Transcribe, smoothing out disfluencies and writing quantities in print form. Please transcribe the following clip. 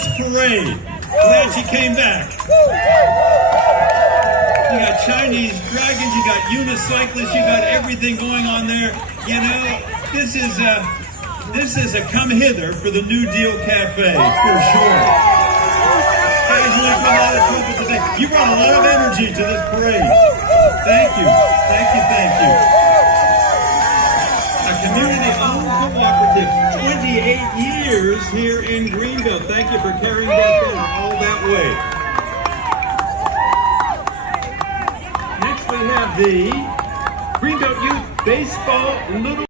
this parade. Glad she came back. You got Chinese dragons, you got unicyclists, you got everything going on there. You know, this is a come hither for the New Deal Cafe, for sure. Occasionally for a lot of trouble today. You brought a lot of energy to this parade. Thank you, thank you, thank you. A community-owned cooperative, 28 years here in Greenbelt. Thank you for carrying that banner all that way. Next we have the Greenbelt Youth Baseball Little